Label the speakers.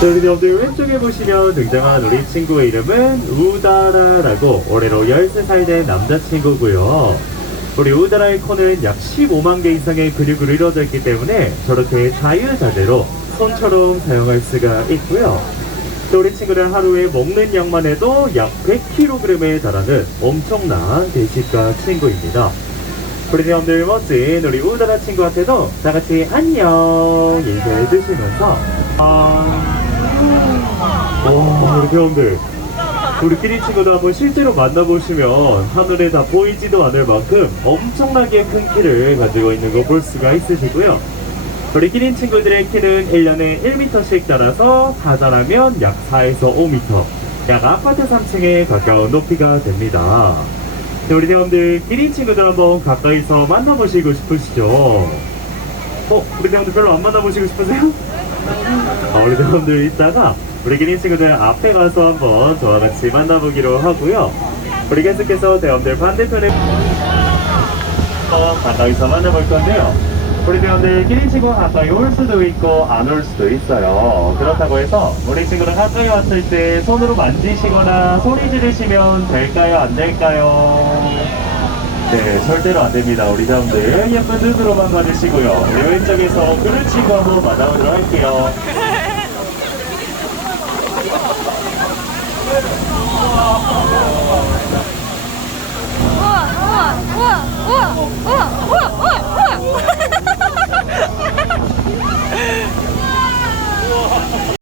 Speaker 1: 자, 여러분들 왼쪽에 보시면 등장한 우리 친구의 이름은 우다라라고 올해로 13살 된 남자친구고요. 우리 우다라의 코는 약 15만 개 이상의 근육으로 이루어져 있기 때문에 저렇게 자유자재로 손처럼 사용할 수가 있고요. 또 우리 친구는 하루에 먹는 양만 해도 약 100kg에 달하는 엄청난 대식가 친구입니다. 우리 여러분들 멋진 우리 우다라 친구한테도 다 같이 안녕 인사해 주시면서 아... 와 우리 배우들 우리끼리 친구도 한번 실제로 만나보시면 하늘에 다 보이지도 않을 만큼 엄청나게 큰 키를 가지고 있는 거 볼 수가 있으시고요 우리 기린 친구들의 키는 1년에 1m씩 자라서 다 자라면 약 4에서 5m 약 아파트 3층에 가까운 높이가 됩니다 네, 우리 대원들 기린 친구들 한번 가까이서 만나보시고 싶으시죠? 어? 우리 대원들 별로 안 만나보시고 싶으세요? 어, 우리 대원들 이따가 우리 기린 친구들 앞에 가서 한번 저와 같이 만나보기로 하고요. 우리 계속해서 대원들 반대편에 가까이서 만나볼 건데요. 우리 대원들 기린 친구 가까이 올 수도 있고 안 올 수도 있어요. 그렇다고 해서 우리 친구를 가까이 왔을 때 손으로 만지시거나 소리 지르시면 될까요? 안 될까요? 네 절대로 안 됩니다 우리 사람들. 예쁜 눈으로만 봐주시고요. 왼쪽에서 친구 한번 만나보도록 할게요